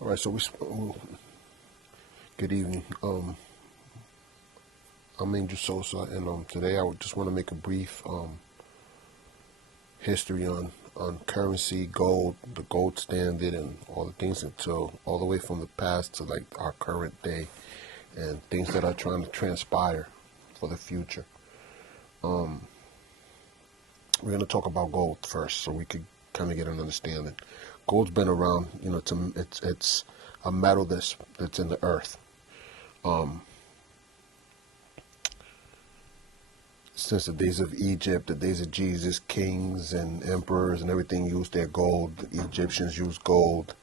All right, so good evening. I'm Angel Sosa, and today I would just want to make a brief history on currency, gold, the gold standard, and all the things until all the way from the past to like our current day, and things that are trying to transpire for the future. We're going to talk about gold first, so we could kind of get an understanding. Gold's been around, it's a metal that's in the earth. Since the days of Egypt, the days of Jesus, kings and emperors and everything used their gold. The Egyptians used gold.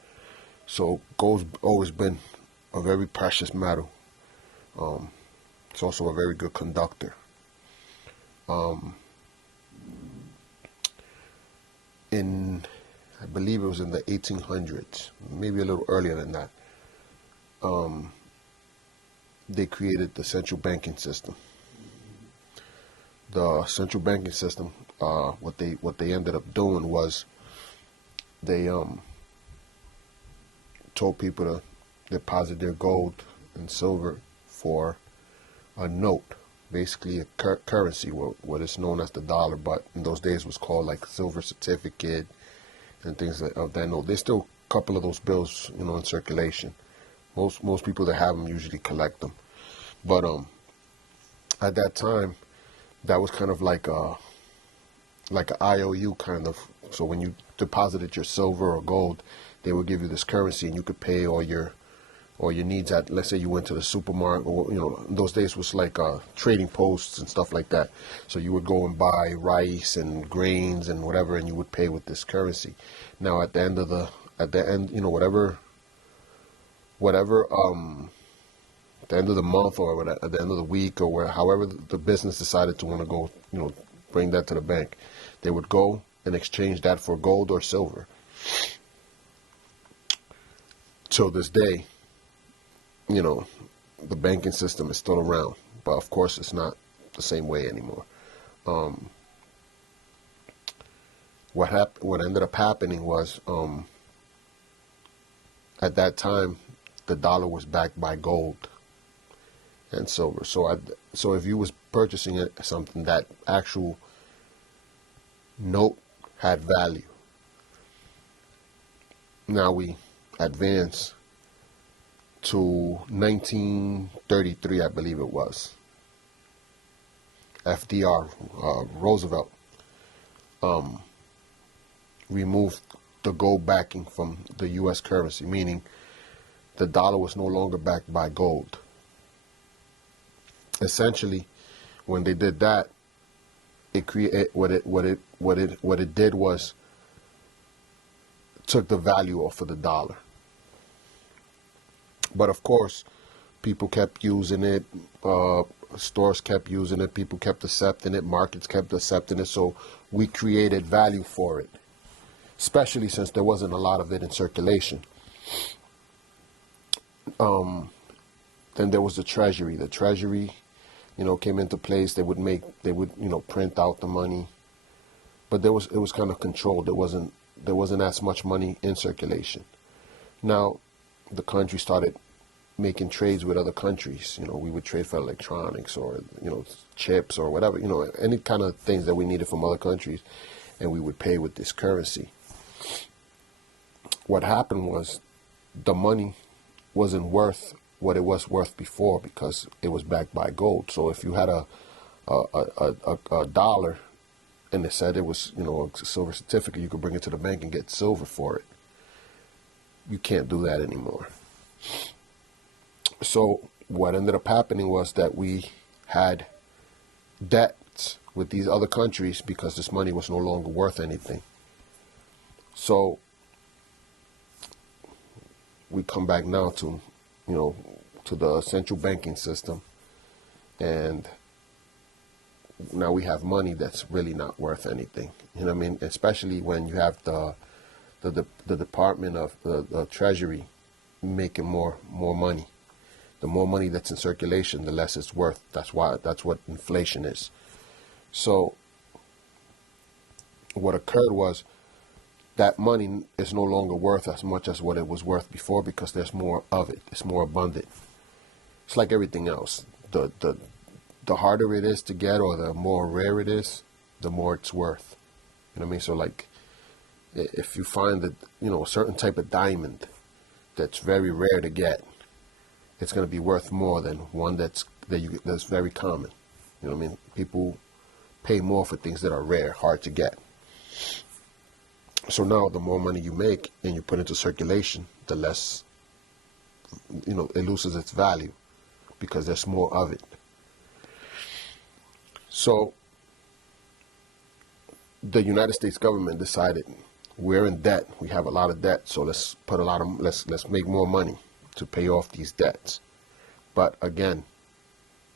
So gold's always been a very precious metal. It's also a very good conductor. I believe it was in the 1800s, maybe a little earlier than that, they created the central banking system. The central banking system, what they ended up doing was they told people to deposit their gold and silver for a note, basically a currency, what is known as the dollar, but in those days was called like silver certificate and things of that note. There's still a couple of those bills, in circulation. Most people that have them usually collect them, but at that time, that was kind of like an IOU kind of. So when you deposited your silver or gold, they would give you this currency, and you could pay all your needs at. Let's say you went to the supermarket, or in those days was like trading posts and stuff like that. So you would go and buy rice and grains and whatever, and you would pay with this currency. Now at the end, at the end of the month or at the end of the week or however the business decided to want to go, bring that to the bank, they would go and exchange that for gold or silver. Till this day, the banking system is still around, but of course it's not the same way anymore. What ended up happening was, at that time, the dollar was backed by gold and silver. So if you was purchasing something, that actual note had value. Now we advance to 1933, I believe it was. FDR, Roosevelt, removed the gold backing from the U.S. currency, meaning the dollar was no longer backed by gold. Essentially, when they did that, it created what it did was took the value off of the dollar. But of course, people kept using it, stores kept using it, people kept accepting it, markets kept accepting it, so we created value for it, especially since there wasn't a lot of it in circulation. Then there was the treasury. The treasury, came into place. They would print out the money, but it was kind of controlled. There wasn't as much money in circulation. Now, the country started making trades with other countries. We would trade for electronics or, chips or whatever, any kind of things that we needed from other countries, and we would pay with this currency. What happened was the money wasn't worth what it was worth before because it was backed by gold. So if you had a dollar and it said it was, a silver certificate, you could bring it to the bank and get silver for it. You can't do that anymore. So what ended up happening was that we had debts with these other countries because this money was no longer worth anything. So we come back now to, to the central banking system, and now we have money that's really not worth anything. Especially when you have the Department of the Treasury making more money. The more money that's in circulation, the less it's worth. That's what inflation is. So what occurred was that money is no longer worth as much as what it was worth before because there's more of it. It's more abundant. It's like everything else. The harder it is to get, or the more rare it is, the more it's worth. You know what I mean? So like, if you find that, you know, a certain type of diamond that's very rare to get, it's going to be worth more than one that's very common. You know what I mean? People pay more for things that are rare, hard to get. So now the more money you make and you put into circulation, the less, you know, it loses its value because there's more of it. So the United States government decided, we're in debt. We have a lot of debt. So let's make more money to pay off these debts. But again,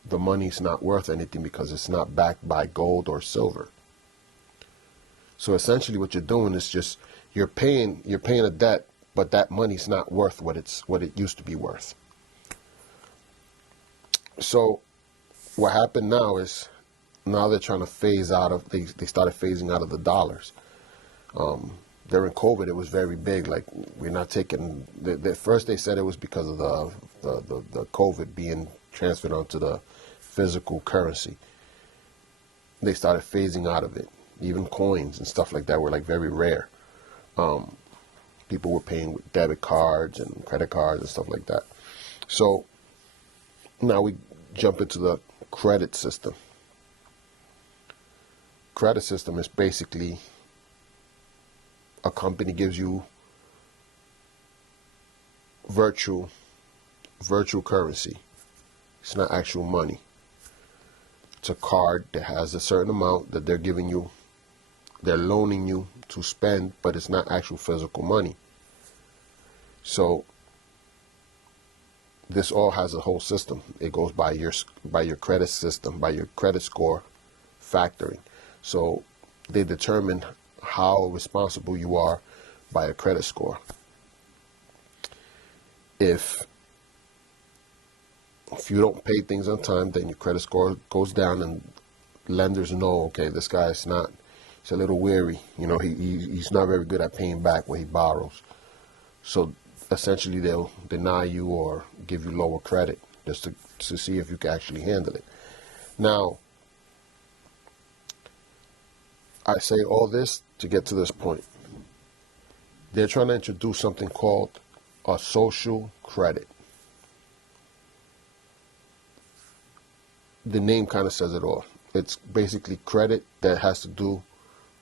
the money's not worth anything because it's not backed by gold or silver. So essentially what you're doing is just, you're paying a debt, but that money's not worth what it used to be worth. So what happened now is, now they're trying to phase out of, they started phasing out of the dollars. During COVID, it was very big. Like, we're not taking, the first they said it was because of the COVID being transferred onto the physical currency. They started phasing out of it. Even coins and stuff like that were like very rare. People were paying with debit cards and credit cards and stuff like that. So now we jump into the credit system. Credit system is basically a company gives you virtual currency. It's not actual money. It's a card that has a certain amount that they're giving you. They're loaning you to spend, but it's not actual physical money. So this all has a whole system. It goes by your credit system, by your credit score factoring. So they determine how responsible you are by a credit score. If you don't pay things on time, then your credit score goes down, and lenders know, okay, this guy's not, he's a little weary. You know, he's not very good at paying back what he borrows. So essentially they'll deny you or give you lower credit just to see if you can actually handle it. Now, I say all this to get to this point. They're trying to introduce something called a social credit. The name kind of says it all. It's basically credit that has to do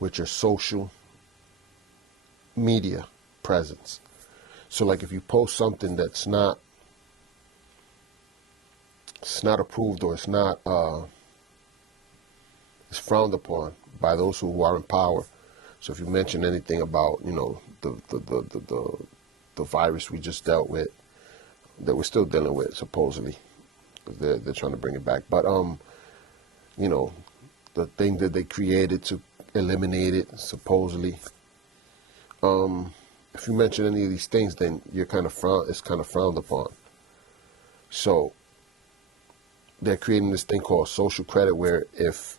with your social media presence. So like if you post something that's not approved, or it's not it's frowned upon by those who are in power. So if you mention anything about, you know, the virus we just dealt with, that we're still dealing with, supposedly, they're trying to bring it back. But you know, the thing that they created to eliminate it, supposedly. If you mention any of these things, then you're it's kind of frowned upon. So they're creating this thing called social credit, where if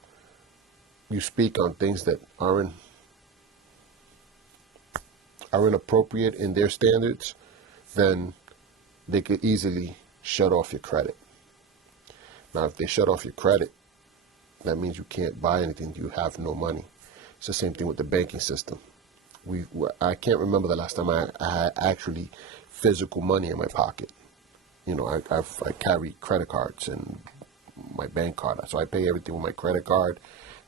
you speak on things that aren't appropriate in their standards, then they could easily shut off your credit. Now, if they shut off your credit, that means you can't buy anything. You have no money. It's the same thing with the banking system. I can't remember the last time I had actually physical money in my pocket. You know, I carry credit cards and my bank card, so I pay everything with my credit card,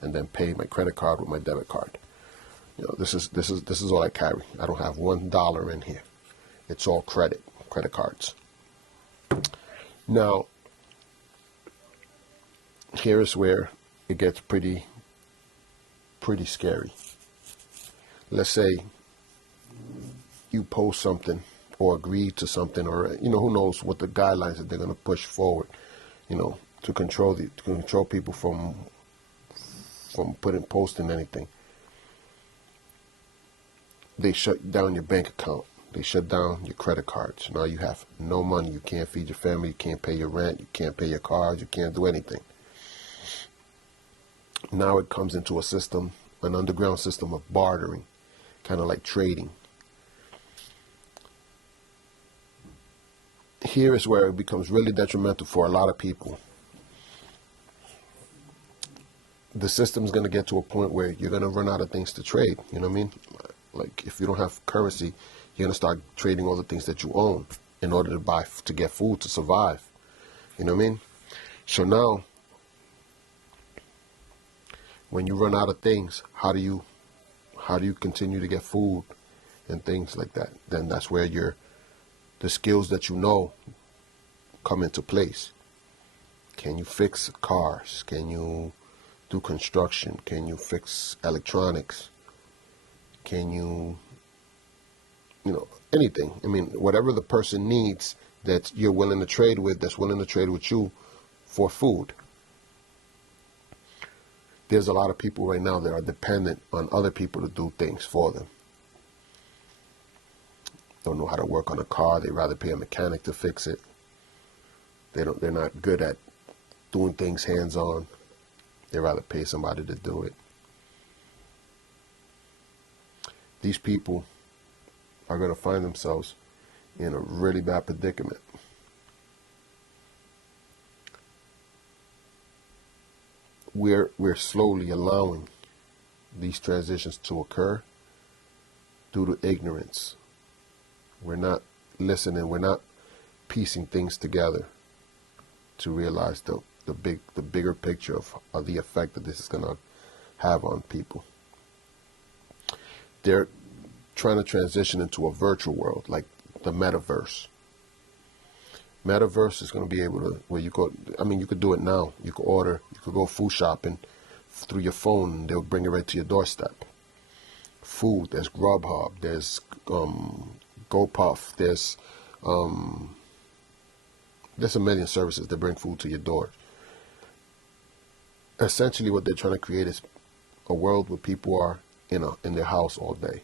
and then pay my credit card with my debit card. You know, this is all I carry. I don't have $1 in here. It's all credit cards. Now, here's where it gets pretty scary. Let's say you post something or agree to something, or, you know, who knows what the guidelines that they're going to push forward, you know, to control people from posting anything. They shut down your bank account. They shut down your credit cards. Now you have no money. You can't feed your family. You can't pay your rent. You can't pay your cars. You can't do anything. Now it comes into a system, an underground system of bartering. kind of like trading. Here is where it becomes really detrimental for a lot of people. The system's going to get to a point where you're going to run out of things to trade. You know what I mean? Like, if you don't have currency, you're going to start trading all the things that you own in order to get food to survive. You know what I mean? So now, when you run out of things, how do you continue to get food and things like that? Then that's where the skills that you know come into place. Can you fix cars? Can you do construction? Can you fix electronics? Can you anything? I mean, whatever the person needs that you're willing to trade with, that's willing to trade with you for food. There's a lot of people right now that are dependent on other people to do things for them. Don't know how to work on a car. They'd rather pay a mechanic to fix it. They're not good at doing things hands-on. They'd rather pay somebody to do it. These people are going to find themselves in a really bad predicament. We're slowly allowing these transitions to occur due to ignorance. We're not listening. We're not piecing things together to realize the bigger picture of the effect that this is going to have on people. They're trying to transition into a virtual world, like the metaverse. Metaverse is going to be able to, where you could do it now. You could go food shopping through your phone, and they'll bring it right to your doorstep. Food, there's Grubhub, there's GoPuff, there's a million services that bring food to your door. Essentially, what they're trying to create is a world where people are in their house all day.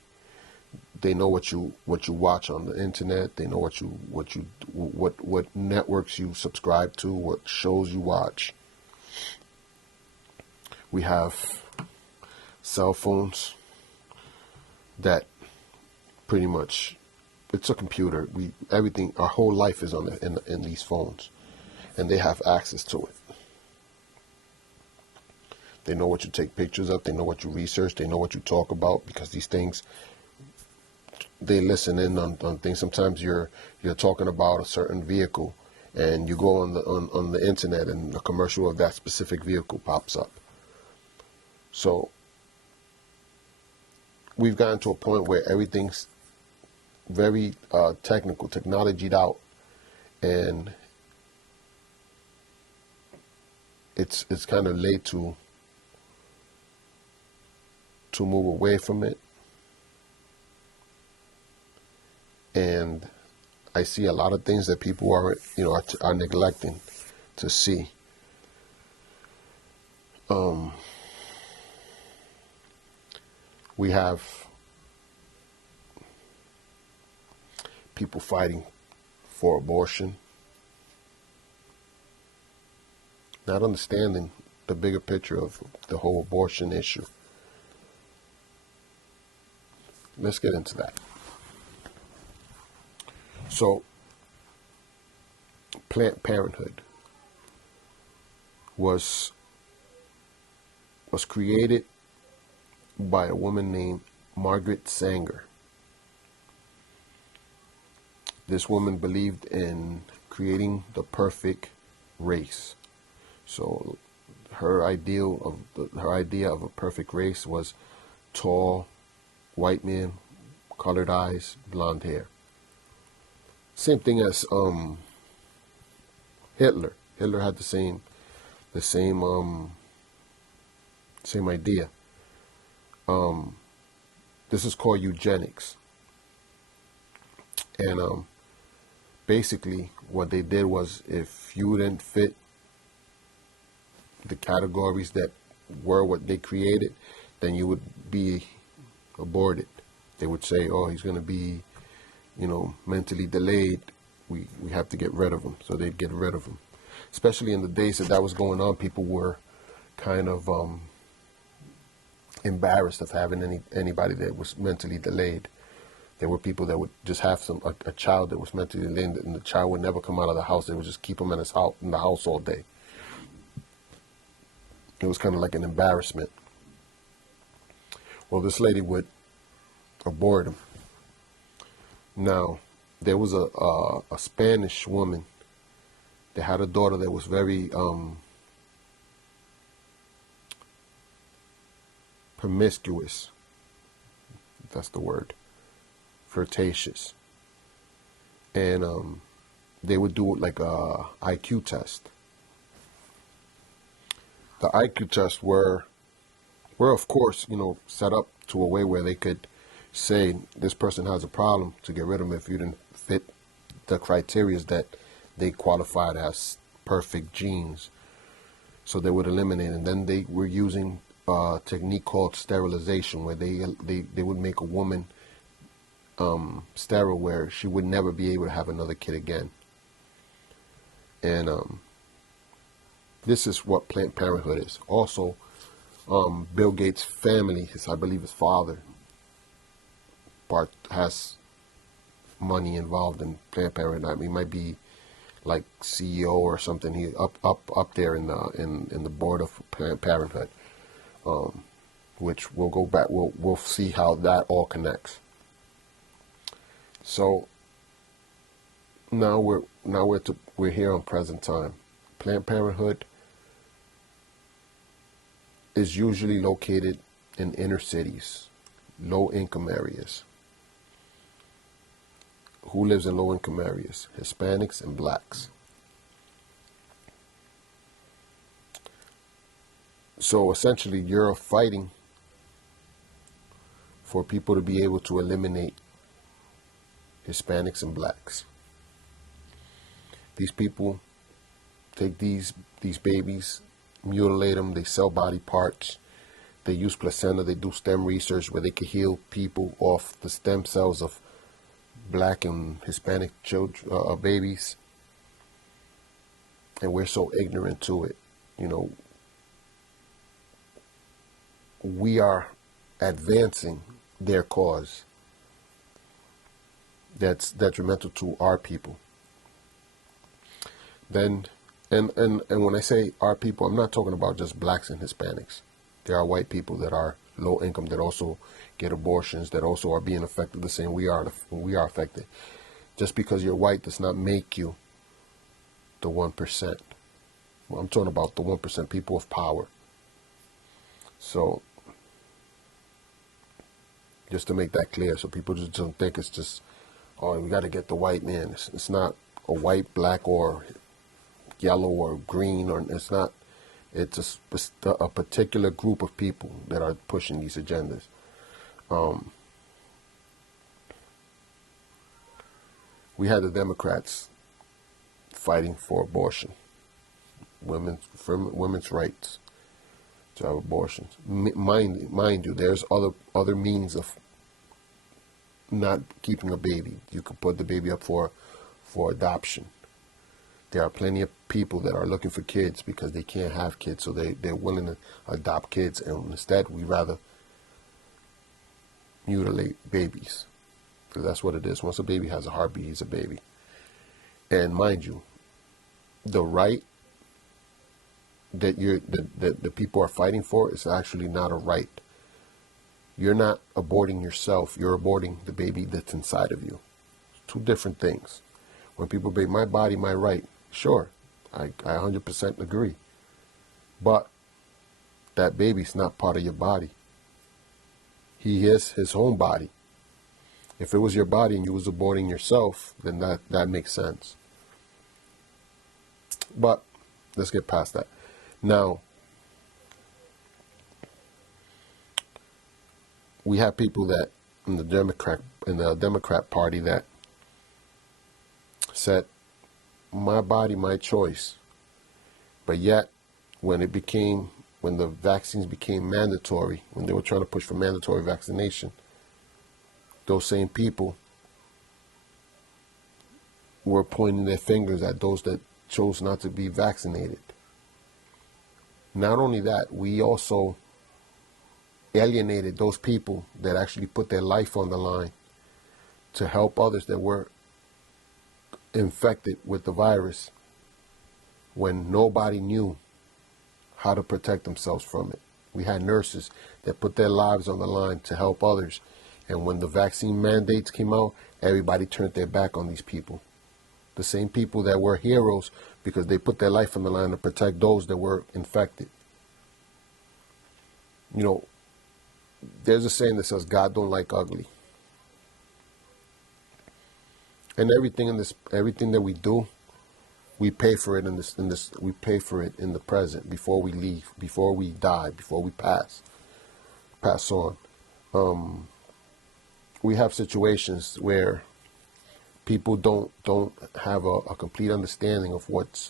They know what you watch on the internet. They know what networks you subscribe to, what shows you watch. We have cell phones that pretty much, it's a computer. Everything, our whole life is in these phones, and they have access to it. They know what you take pictures of. They know what you research. They know what you talk about, because these things, they listen in on things. Sometimes you're talking about a certain vehicle, and you go on the internet, and a commercial of that specific vehicle pops up. So we've gotten to a point where everything's very technical, technologied out, and it's kind of late to move away from it. And I see a lot of things that people are neglecting to see. We have people fighting for abortion, not understanding the bigger picture of the whole abortion issue. Let's get into that. So, Planned Parenthood was created by a woman named Margaret Sanger. This woman believed in creating the perfect race. So her idea of a perfect race was tall, white man, colored eyes, blonde hair. Same thing as Hitler. Hitler had the same idea. This is called eugenics. And basically what they did was, if you didn't fit the categories that were what they created, then you would be aborted. They would say, oh, he's going to be, mentally delayed. We have to get rid of him. So they'd get rid of him. Especially in the days that was going on, people were kind of embarrassed of having anybody that was mentally delayed. There were people that would just have a child that was mentally delayed, and the child would never come out of the house. They would just keep him in the house all day. It was kind of like an embarrassment. Well, this lady would abort him. Now, there was a Spanish woman that had a daughter that was very promiscuous. That's the word. Flirtatious. And they would do it like a IQ test. The IQ tests were of course, set up to a way where they could say this person has a problem to get rid of them if you didn't fit the criteria that they qualified as perfect genes. So they would eliminate, and then they were using a technique called sterilization, where they would make a woman sterile, where she would never be able to have another kid again. And this is what Planned Parenthood is. Also, Bill Gates' family, I believe his father, has money involved in Planned Parenthood. I mean, he might be like CEO or something. He up there in the board of Planned Parenthood, which we'll go back. We'll see how that all connects. So now we're here on present time. Planned Parenthood is usually located in inner cities, low-income areas. Who lives in low-income areas? Hispanics and blacks. So essentially, you're fighting for people to be able to eliminate Hispanics and blacks. These people take these babies, mutilate them, they sell body parts, they use placenta, they do stem research where they can heal people off the stem cells of black and Hispanic children, babies. And we're so ignorant to it. We are advancing their cause that's detrimental to our people. Then, and when I say our people, I'm not talking about just blacks and Hispanics. There are white people that are low income that also get abortions, that also are being affected the same we are affected. Just because you're white does not make you the 1%. Well, I'm talking about the 1% people of power. So, just to make that clear, so people just don't think it's just, oh, we got to get the white man. It's not a white, black, or yellow, or green, or it's not. It's a particular group of people that are pushing these agendas. We had the Democrats fighting for abortion, women's rights to have abortions. Mind you, there's other means of not keeping a baby. You could put the baby up for adoption. There are plenty of people that are looking for kids because they can't have kids, so they're willing to adopt kids, and instead we rather mutilate babies, because that's what it is. Once a baby has a heartbeat, he's a baby. And mind you, the right that the people are fighting for is actually not a right. You're not aborting yourself, you're aborting the baby that's inside of you. Two different things. When people say, my body, my right, sure, I 100% agree. But that baby's not part of your body. He is his own body. If it was your body and you was aborting yourself, then that makes sense. But let's get past that. Now, we have people that in the Democrat Party that said, my body, my choice. But yet, when the vaccines became mandatory, when they were trying to push for mandatory vaccination, those same people were pointing their fingers at those that chose not to be vaccinated. Not only that, we also alienated those people that actually put their life on the line to help others that were infected with the virus when nobody knew how to protect themselves from it. We had nurses that put their lives on the line to help others. And when the vaccine mandates came out, everybody turned their back on these people. The same people that were heroes because they put their life on the line to protect those that were infected. You know, there's a saying that says God don't like ugly. And everything that we do, we pay for it we pay for it in the present, before we leave, before we die, before we pass on. We have situations where people don't have a complete understanding of what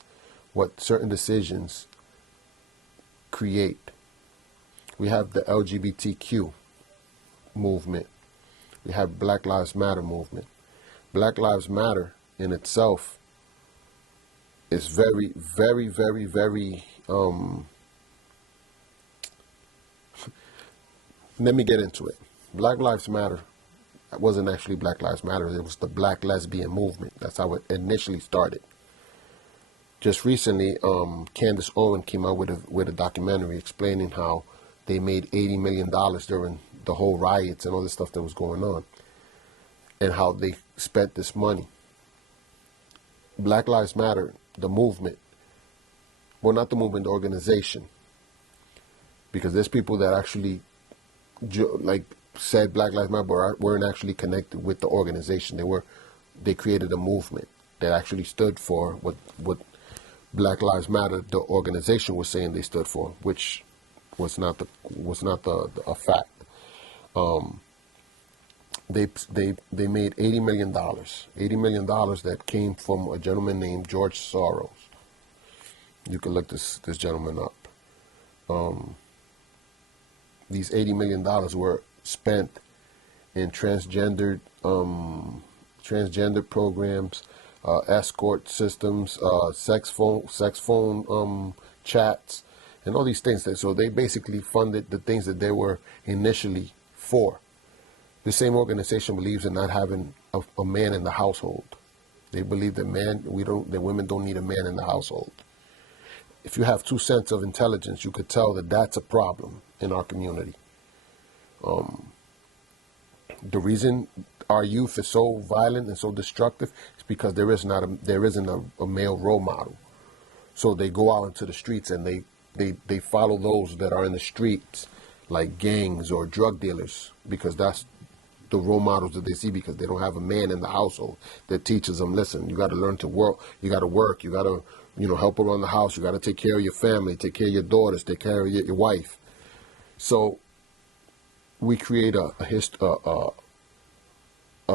certain decisions create. We have the LGBTQ movement. We have Black Lives Matter movement. Black Lives Matter in itself is very, very, very, very, let me get into it. Black Lives Matter wasn't actually Black Lives Matter. It was the Black Lesbian movement. That's how it initially started. Just recently, Candace Owen came out with a documentary explaining how they made $80 million during the whole riots and all this stuff that was going on, and how they spent this money. Black Lives Matter, the movement, well, not the movement, the organization, because there's people that actually said Black Lives Matter but weren't actually connected with the organization. They created a movement that actually stood for what Black Lives Matter, the organization, was saying they stood for, which was not a fact. They made $80 million. $80 million that came from a gentleman named George Soros. You can look this gentleman up. These $80 million were spent in transgender programs, escort systems, sex phone chats, and all these things. So they basically funded the things that they were initially for. The same organization believes in not having a man in the household. They believe that women don't need a man in the household. If you have 2 cents of intelligence, you could tell that that's a problem in our community. The reason our youth is so violent and so destructive is because there isn't a male role model. So they go out into the streets and they follow those that are in the streets, like gangs or drug dealers, because that's the role models that they see, because they don't have a man in the household that teaches them, listen, you got to learn to work, you got to help around the house, you got to take care of your family, take care of your daughters, take care of your wife. So we create a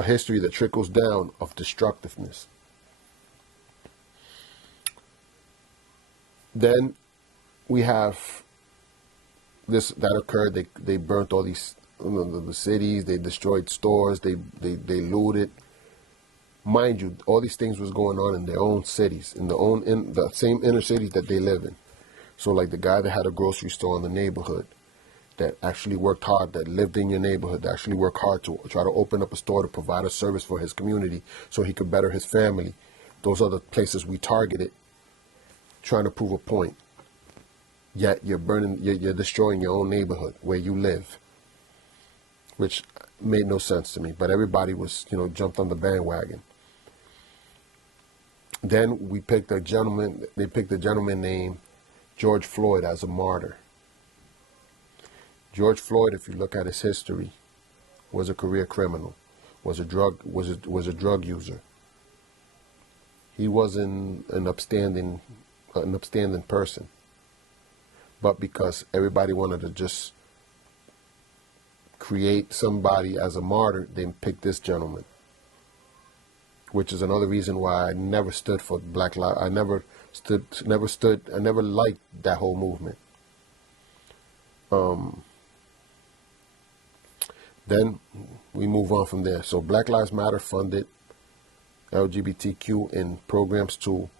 history that trickles down of destructiveness. Then we have this that occurred. They burnt all these the cities. They destroyed stores. They looted. Mind you, all these things was going on in their own cities, in the same inner cities that they live in. So like the guy that had a grocery store in the neighborhood, that actually worked hard, that lived in your neighborhood, that actually worked hard to try to open up a store to provide a service for his community so he could better his family. Those are the places we targeted, trying to prove a point. Yet you're destroying your own neighborhood where you live, which made no sense to me. But everybody was, jumped on the bandwagon. Then they picked a gentleman named George Floyd as a martyr. George Floyd, if you look at his history, was a career criminal, was a drug user. He wasn't an upstanding person. But because everybody wanted to just create somebody as a martyr, they picked this gentleman. Which is another reason why I never stood for Black Lives. I never liked that whole movement. Then we move on from there. So Black Lives Matter funded LGBTQ in programs to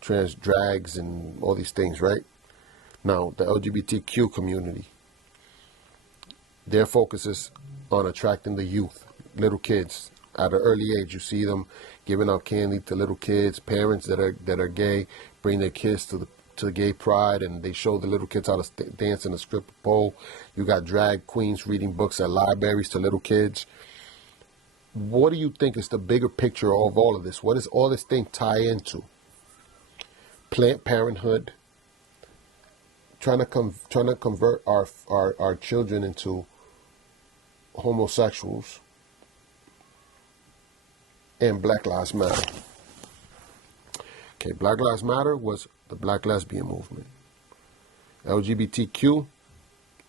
trans drags and all these things, right? Now, the LGBTQ community, Their focus is on attracting the youth, little kids. At an early age, you see them giving out candy to little kids. Parents that are gay bring their kids to gay pride, and they show the little kids how to dance in a stripper pole. You got drag queens reading books at libraries to little kids. What do you think is the bigger picture of all of this? What does all this thing tie into? Planned Parenthood, trying to convert our children into homosexuals, and Black Lives Matter. Okay, Black Lives Matter was the Black lesbian movement. LGBTQ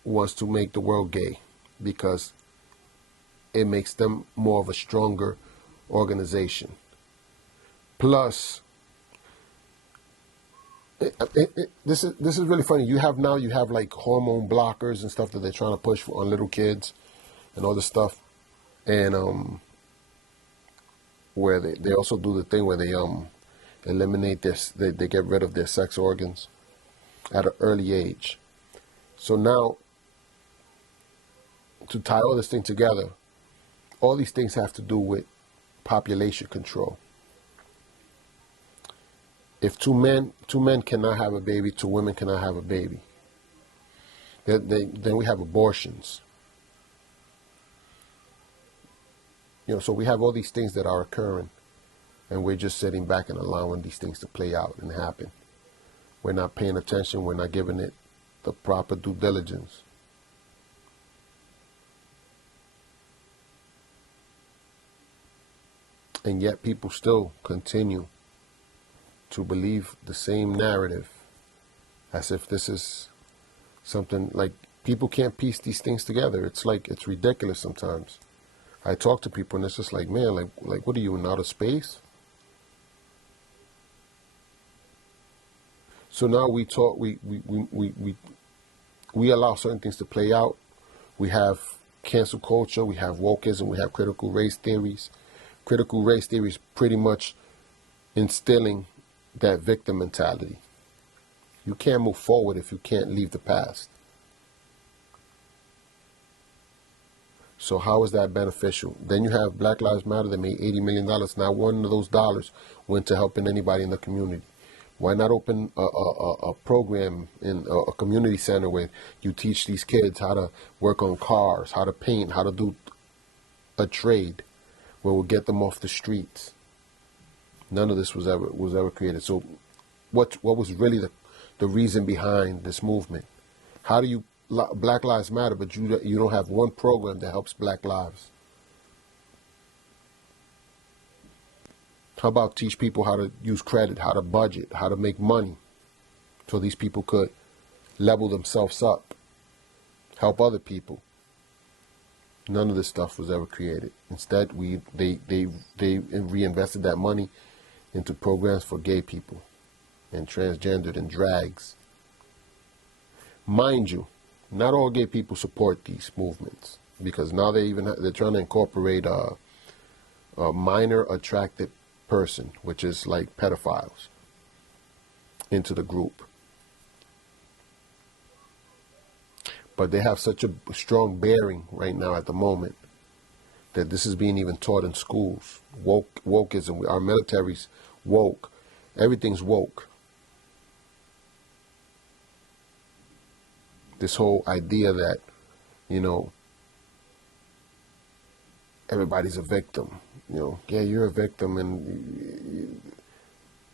wants to make the world gay because it makes them more of a stronger organization. Plus, this is really funny. You have like hormone blockers and stuff that they're trying to push on little kids and all this stuff, and where they also do the thing where they eliminate this, they get rid of their sex organs at an early age. So now, to tie all this thing together, all these things have to do with population control. If two men cannot have a baby, two women cannot have a baby, then we have abortions. So we have all these things that are occurring, and we're just sitting back and allowing these things to play out and happen. We're not paying attention. We're not giving it the proper due diligence. And yet people still continue to believe the same narrative as if this is something like people can't piece these things together. It's ridiculous sometimes. I talk to people and it's just like, man, like what are you, in outer space? So now we allow certain things to play out. We have cancel culture, we have wokeism, we have critical race theories. Critical race theory is pretty much instilling that victim mentality. You can't move forward if you can't leave the past. So how is that beneficial? Then you have Black Lives Matter that made $80 million. Not one of those dollars went to helping anybody in the community. Why not open a program in a community center where you teach these kids how to work on cars, how to paint, how to do a trade, where we'll get them off the streets? None of this was ever created. So what was really the reason behind this movement? How do you Black Lives Matter, but you don't have one program that helps Black lives? How about teach people how to use credit, how to budget, how to make money, so these people could level themselves up, help other people? None of this stuff was ever created. Instead, they reinvested that money into programs for gay people and transgendered and drags. Mind you, not all gay people support these movements, because now they're trying to incorporate a minor attracted person, which is like pedophiles, into the group. But they have such a strong bearing right now at the moment that this is being even taught in schools. Wokeism, our military's woke. Everything's woke. This whole idea that, everybody's a victim. Yeah, you're a victim, and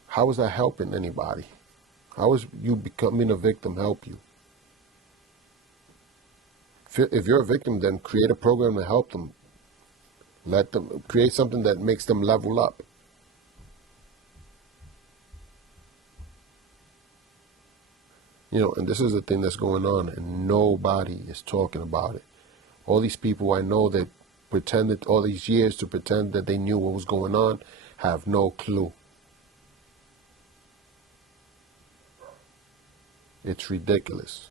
how is that helping anybody? How is you becoming a victim help you? If you're a victim, then create a program to help them. Let them create something that makes them level up. And this is the thing that's going on, and nobody is talking about it. All these people I know that pretended all these years to pretend that they knew what was going on have no clue. It's ridiculous.